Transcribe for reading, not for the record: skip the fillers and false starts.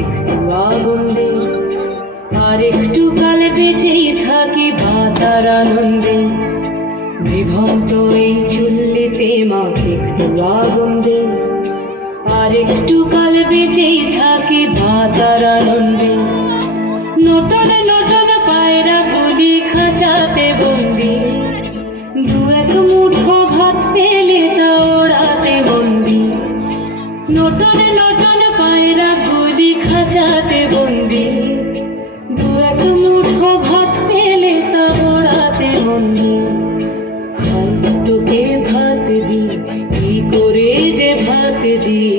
একটু আগুন দে, আর একটু কাল বেঁচেই থাকি বাঁচার আনন্দে। বিভক্ত এই চুল্লিতে মা একটু আগুন দে, আর একটু কাল বেঁচেই থাকি বাঁচার আনন্দে। নটন নটন পায়রা গুলি খাঁচাতে বন্দি, দু এক মুঠো ভাত পেলে তা ওড়াতে বন্দি। নটন নটন পায়রা গুলি খাঁচাতে বন্দি, দু এক মুঠো ভাত পেলে তা ওড়াতে বন্দি। তোকে ভাত দি, কি করে যে ভাত দি।